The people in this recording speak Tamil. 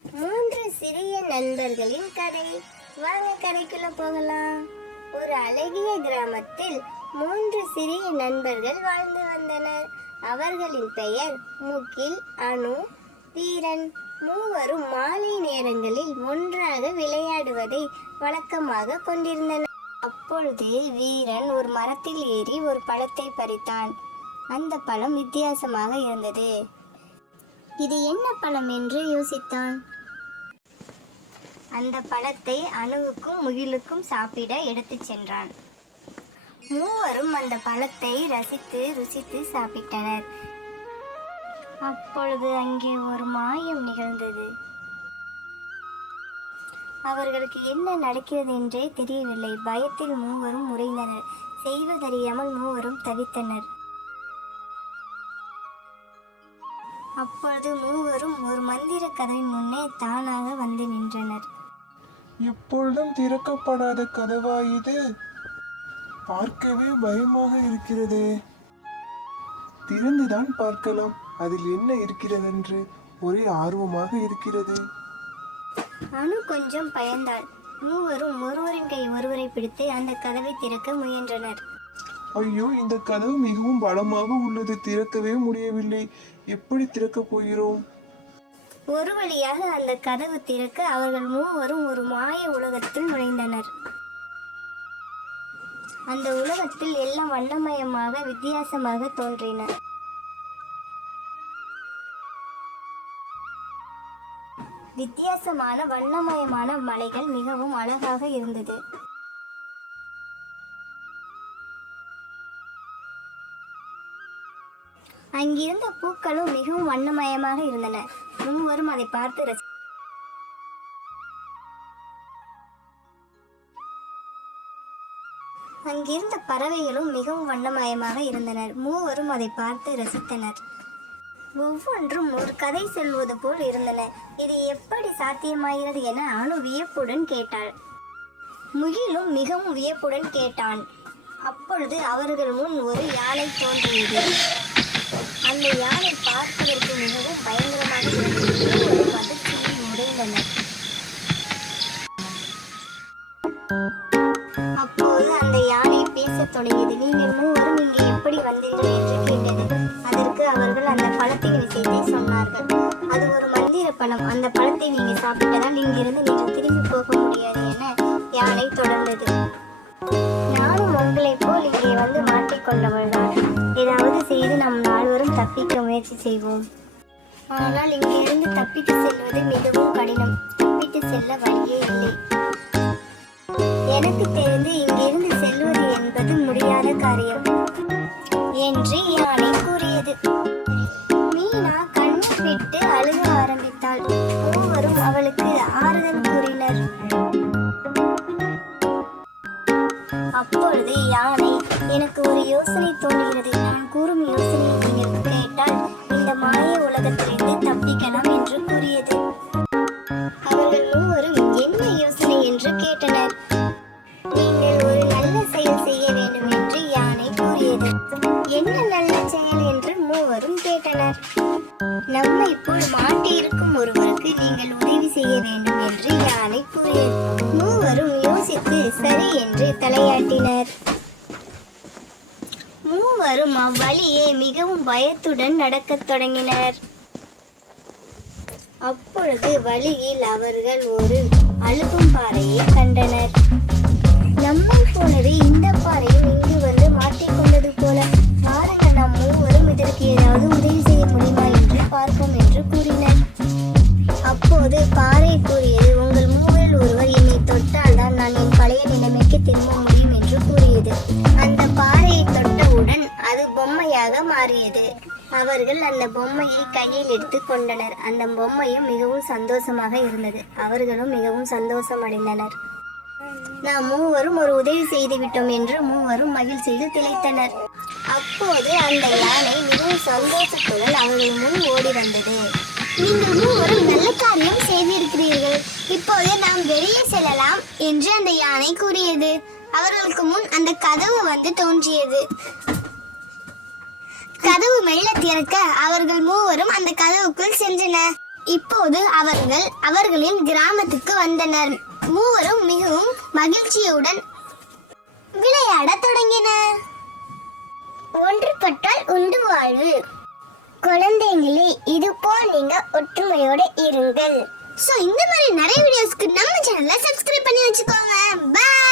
மூன்று சிறிய நண்பர்களின் கதை. வாங்க கதைக்குள்ள போகலாம். ஒரு அழகிய கிராமத்தில் மூன்று சிறிய நண்பர்கள் வாழ்ந்து வந்தனர். அவர்களின் பெயர் முகில் அனு வீரன். மூவரும் மாலை நேரங்களில் ஒன்றாக விளையாடுவதை வழக்கமாக கொண்டிருந்தனர். அப்பொழுது வீரன் ஒரு மரத்தில் ஏறி ஒரு பழத்தை பறித்தான். அந்த பழம் வித்தியாசமாக இருந்தது. இது என்ன பழம் என்று யோசித்தான். அந்த பழத்தை அணுவுக்கும் முகிலுக்கும் சாப்பிட எடுத்துச் சென்றான். மூவரும் அந்த பழத்தை ரசித்து ருசித்து சாப்பிட்டனர். அப்பொழுது அங்கே ஒரு மாயம் நிகழ்ந்தது. அவர்களுக்கு என்ன நடக்கிறது என்றே தெரியவில்லை. பயத்தில் மூவரும் உறைந்தனர் செய்வதறியாமல் மூவரும் தவித்தனர். அப்பொழுது மூவரும் ஒரு மந்திர கதவின் முன்னே தானாக வந்து நின்றனர். எப்பொழுதும் திறக்கப்படாத கதவா இது? பார்க்கவே பயமாக இருக்கிறதே. திறந்துதான் பார்க்கலாம். அதில் என்ன இருக்கிறதென்று ஒரே ஆர்வமாக இருக்கிறது. அனு கொஞ்சம் பயந்தாள். மூவரும் ஒருவரின் கை ஒருவரை பிடித்து அந்த கதவை திறக்க முயன்றனர். ஐயோ இந்த கதவு மிகவும் பலமாக உள்ளது. திறக்கவே முடியவில்லை. எப்படி திறக்கப் போகிறோம்? ஒரு வழியாக அந்த கதவு திறக்க அவர்கள் மூவரும் ஒரு மாய உலகத்தில் நுழைந்தனர். அந்த உலகத்தில் எல்லாம் வண்ணமயமாக வித்தியாசமாக தோன்றின. வித்தியாசமான வண்ணமயமான மலைகள் மிகவும் அழகாக இருந்தது. அங்கிருந்த பூக்களும் மிகவும் வண்ணமயமாக இருந்தன. மூவரும் அதை பார்த்து ரசி அங்கிருந்த பறவைகளும் மிகவும் வண்ணமயமாக இருந்தனர். மூவரும் அதை பார்த்து ரசித்தனர். ஒவ்வொன்றும் ஒரு கதை சொல்வது போல் இருந்தன. இது எப்படி சாத்தியமாகிறது என அணு வியப்புடன் கேட்டாள். முகிலும் மிகவும் வியப்புடன் கேட்டான். அப்பொழுது அவர்கள் முன் ஒரு யானை தோன்றியது. அந்த யானை பார்ப்பதற்கு மிகவும் பயங்கரமாக இருந்தது உடைந்தனர் அப்போது அந்த யானை பேசத் தொடங்கியது. நீங்கள் மூவரும் இங்கே எப்படி வந்தீர்கள்? என்று கேட்டது. அதற்கு அவர்கள் அந்த பழத்தின் விஷயத்தை சொன்னார்கள். அது ஒரு மந்திர பழம். அந்த பழத்தை நீங்கள் சாப்பிட்டதால் இங்கிருந்து நீங்கள் திரும்பி போக முடியாது என யானை தொடர்ந்தது. நானும் உங்களை தப்பிக்க முயற்சி செய்வோம். ஆனால் இங்கிருந்து தப்பித்து செல்வது மிகவும் கடினம். தப்பித்து செல்ல வழியே இல்லை. எனக்கு தெரிந்து இங்கிருந்து அப்பொழுது யானை எனக்கு ஒரு யோசனை தோன்றுகிறது நான் கூறும் யோசனையை நீங்கள் கேட்டால் இந்த மாய உலகத்திலிருந்து தப்பிக்கலாம் என்று கூறியது. அவர்கள் மூவரும் என்ன யோசனை? என்று கேட்டனர். நீங்கள் ஒரு நல்ல செயல் செய்ய வேண்டும் என்று யானை கூறியது. என்ன நல்ல செயல்? என்று மூவரும் கேட்டனர். நம்மை போல் மாட்டியிருக்கும் ஒருவர் தலையாட்டினர். மூவரும் அவ்வழியே மிகவும் பயத்துடன் நடக்கத் தொடங்கினர். அப்பொழுது வழியில் அவர்கள் ஒரு அழுகும் பாறையை கண்டனர். நம்மை போலவே இந்த பாறையும் இங்கு வந்து மாட்டிக்கொண்டது போல. வாருங்கள் நாம் மூவரும் இதற்கு ஏதாவது உதவி அந்த பாறையை தொட்டவுடன் அது பொம்மையாக மாறியது. அவர்கள் அந்த பொம்மையை கையில் எடுத்து கொண்டனர். அந்த பொம்மையும் மிகவும் சந்தோஷமாக இருந்தது. அவர்களும் மிகவும் சந்தோஷம் அடைந்தனர் நாம் மூவரும் ஒரு உதவி செய்து விட்டோம் என்று மூவரும் மகிழ்ச்சியில் திளைத்தனர். அப்போது அந்த யானை மிகவும் சந்தோஷத்துடன் அவர்கள் முன் ஓடி வந்தது. நீங்கள் மூவரும் நல்ல காரியம் செய்திருக்கிறீர்கள். இப்போது நாம் வெளியே செல்லலாம் என்று அந்த யானை கூறியது. அவர்களுக்கு முன் அந்த கதவு வந்து தோன்றியது. கதவு மெல்ல திறக்க அவர்கள் மூவரும் அந்த கதவுக்குள் சென்றனர். இப்போது அவர்கள் அவர்களின் கிராமத்துக்கு வந்தனர். மூவரும் மிகவும் மகிழ்ச்சியுடன் விளையாடத் தொடங்கினர். ஒன்றுபட்டால் உண்டு வாழ்வு. குழந்தைங்களே இது போல் நீங்க ஒற்றுமையோட இருங்கள். சோ இந்த மாதிரி நிறைய வீடியோஸ்க்கு நம்ம சேனலை சப்ஸ்கிரைப் பண்ணி வச்சுக்கோங்க. பாய்